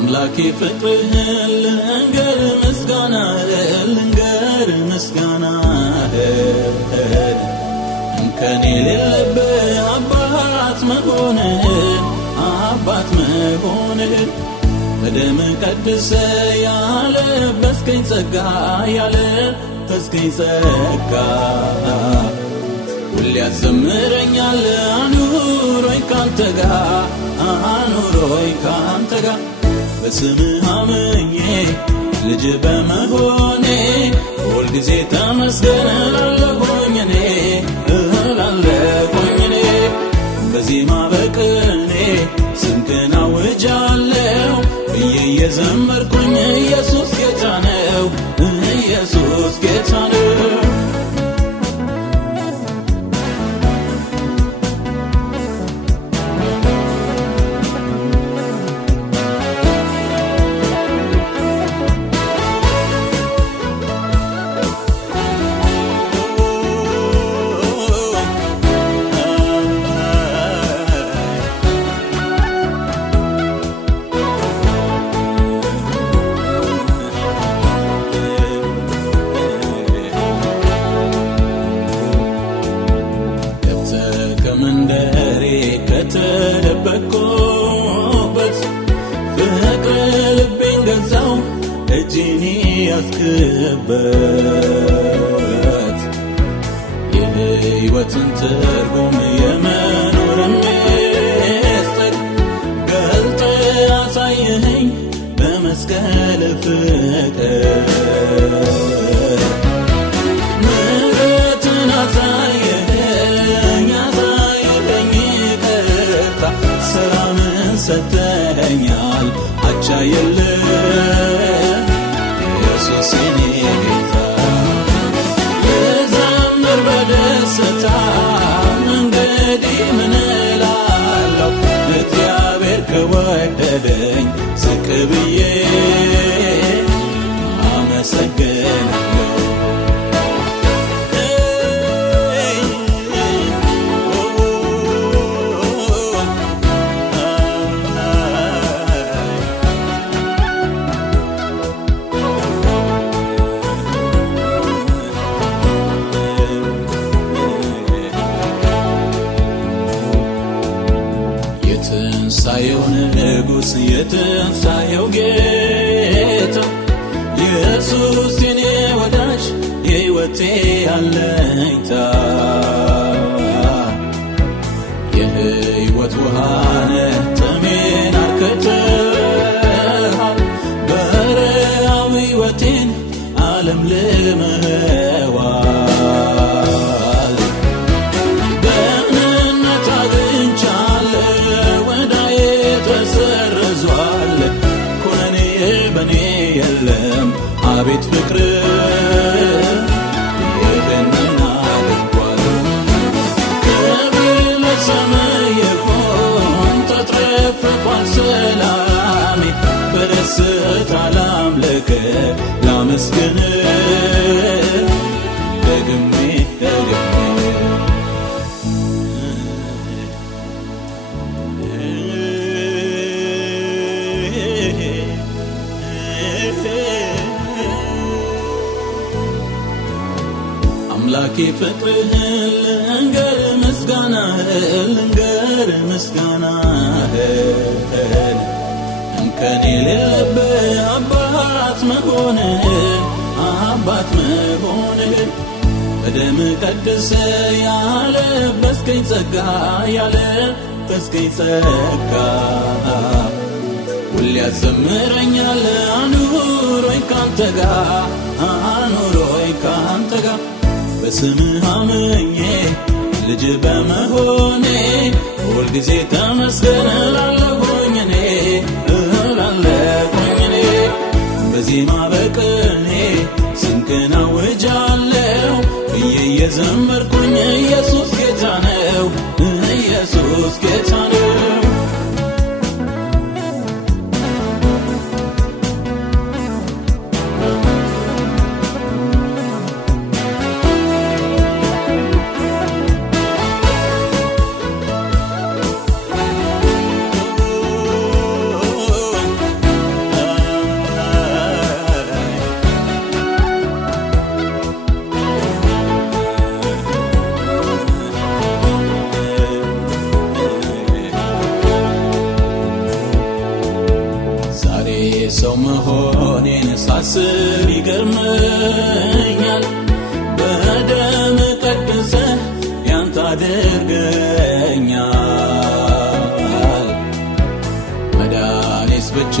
አምላኬ ፍቅርህን ልንገር ምስጋና እንከን የሌለብህ አባት መሆንህን በደም ቀድሰ ያለበስከኝ ጸጋ ሁሌ ያዘምረኛል አኑሮኝ ካንተ ጋር በስምህ አምኜ ልጅ በመሆኔ ሁልጊዜ ተመስገን እላለሁኝ እኔ በዜማ በቅኔ ስምህን አውጃለሁ ብዬ እየዘመርኩኝ ኢየሱስ ጌታ ነው መንደሬ ከተደበቅኩበት ፍቅር ልቤን ገዛው እጅን ያስክበት የሕይወትን ትርጉም የመኖርን ምስጢር ገልጠ አሳየኸኝ በመስቀል ፍቅር ምሕረትን ሰተኸኛል አቻ የለም ኢየሱስ የኔ ጌታ ልዘምር በደስታ እንግዲህ ምን እላለሁ እግዚአብሔር ከወደደኝ ዝቅ ብዬ አመሰግናለሁ የትንሣኤው ንጉሥ የትንሣኤው ጌታ ኢየሱስ የኔ ወዳጅ የሕይወቴ አለኝታ የሕይወት ውሃነ ጥሜን አርክተሃል በረሃዊ ሕይወቴን ዓለም ልመኸዋል በእምነት አግኝቻለሁ ወዳዬ ተሰርዟል ኩነኔ በኔ የለም አቤት ፍቅር ይህንን አድርጓል ከብለት ሰማይ ይሆን ተትረፍርፏል ሰላሜ በደስታ ላምልክ ላመስግን ደግሜ አምላኬ ፍቅርህን ልንገር ምስጋናህን እንከን የሌለብህ አባት መሆንህን በደም ቀድሰ ያለበስከኝ ጸጋ ሁሌ ያዘምረኛል አኑሮኝ ካንተ ጋር በስምህ አምኜ ልጅ በመሆኔ ሁልጊዜ ተመስገን እላለሁኝ እኔ በዜማ በቅኔ ስምህን አውጃለሁ ብዬ እየዘመርኩኝ ኢየሱስ ጌታ ነው ሰው መሆኔን ሳስብ ይገርመኛል። በደም ቀድሰህ ያንተ አድርገኛል። መዳኔስ ብቻ